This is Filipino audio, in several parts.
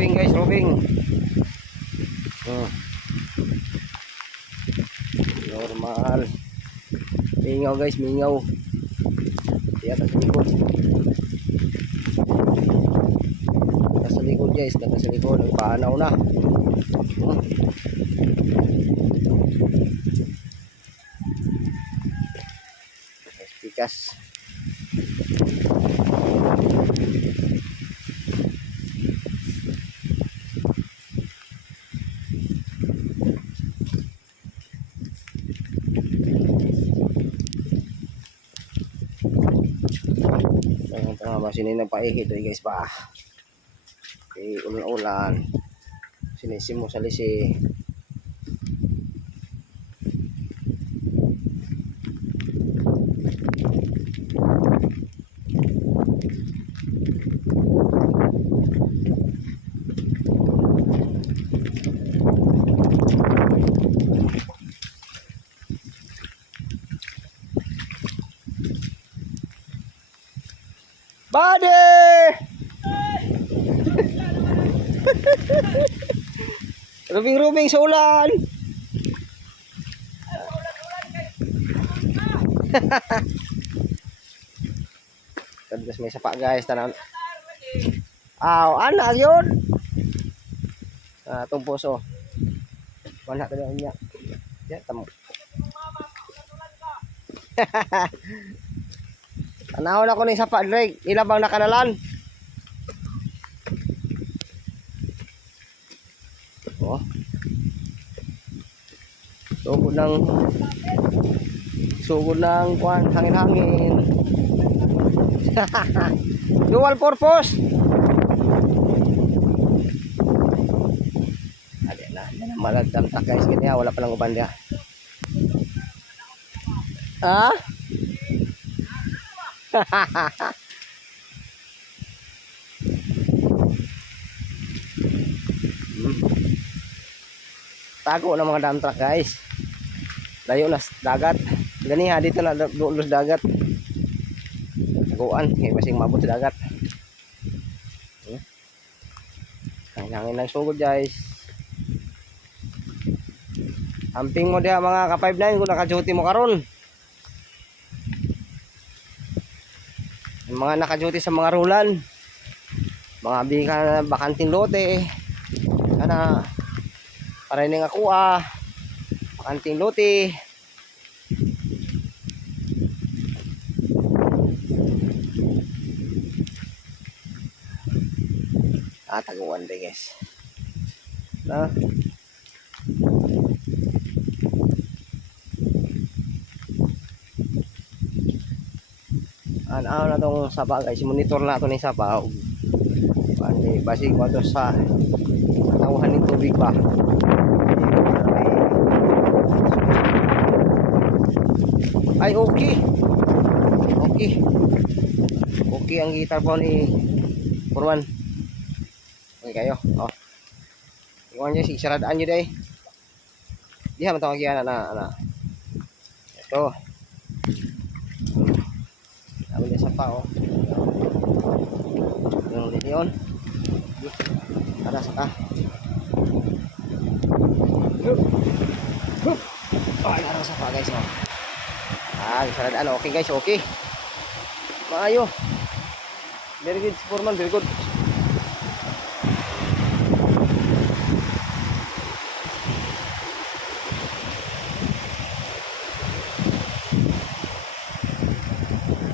Robing guys, robing. Normal. Mingaw guys, mingaw. Yan sa likod. Nasa likod guys, nasa likod. Nagpaanaw na. Tikas. Sini na paihit guys pa. Okay, ulan-ulan. Sinisim mo sa lisi. Bade! Rubing-rubing sa ulan. Tapos may sapa guys, tanan. Aw, anak yun. Itong puso. Wala ka na niya. Ya, tamo. Tanahon ako ni sapa Drake, ila bang nakanalan? Oh. Sugod ng kuan, hangin-hangin. Dual purpose. Ade na, malagdam ta guys kanya, wala pa lang uban dia. Ha? Tago ng mga dump truck guys. Layo na dagat. Gani ha dito na dulos dagat. Taguan kay basing mabot sa dagat. Hangin ng sugod guys. Amping mo dia mga ka-59 kung naka-duty mo karon. Mga naka-duty sa mga rulan, mga bika na bakanting lote, ana para ning ako bakanting lote. Taguan din guys. Na ano na tong sapa guys, monitor na ito ng sapa. Basig mo ito sa tauhan ng tubig ba. Ay okay. Okay ang guitar po ni Purwan. Okay kayo. Oh. Iwan nyo, sisaradaan nyo day. Diha matawag yan na. Ito. Ambil sa pa oh. Yung liniyon. Ada sa ka. Oh, ada sa pa guys oh. Saradaan okay guys, okay. Maayo. Very good Foreman, very good.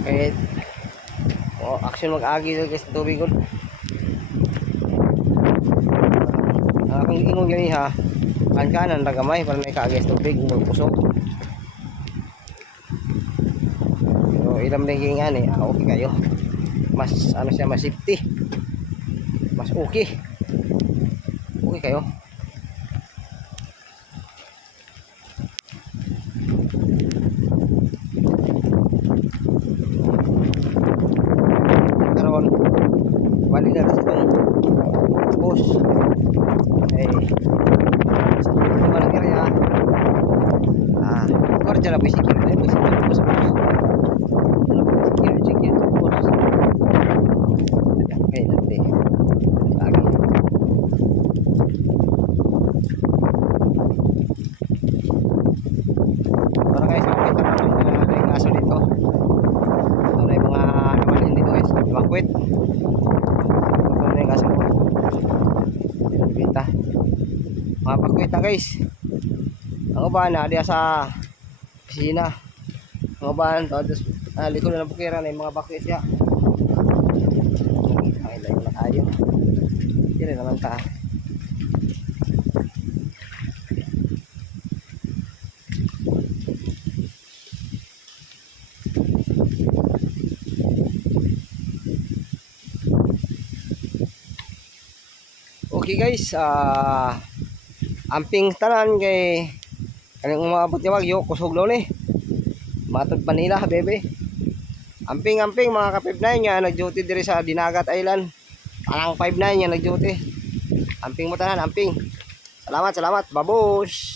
Okay. Oh, action mag-agi guys tubig gud. Akong ingong gani ha. Kanan ragamay para may kaagi sa tubig magpusok. Pero ilam din ani, okay kayo. Mas ano siya, mas safety. Mas okay. Okay kayo. Balik na sa itong bus ay sa itong malang area kwarja na po yung security bus bus ano po yung security bus okay natin lagi na guys. Ang uban na diya sa pisina. Ang uban tapos likod na ng bukira na yung mga bakit ya. Ay layo na tayo. Dire naman ta. Okay guys, amping tanan kay kaning umabot ni Wagyo kusog daw ni. Matod pa nila bebe. Amping mga ka-59 nga nag-duty diri sa Dinagat Island. Ang 59 nga nag-duty. Amping mo tanan, amping. Salamat, babush.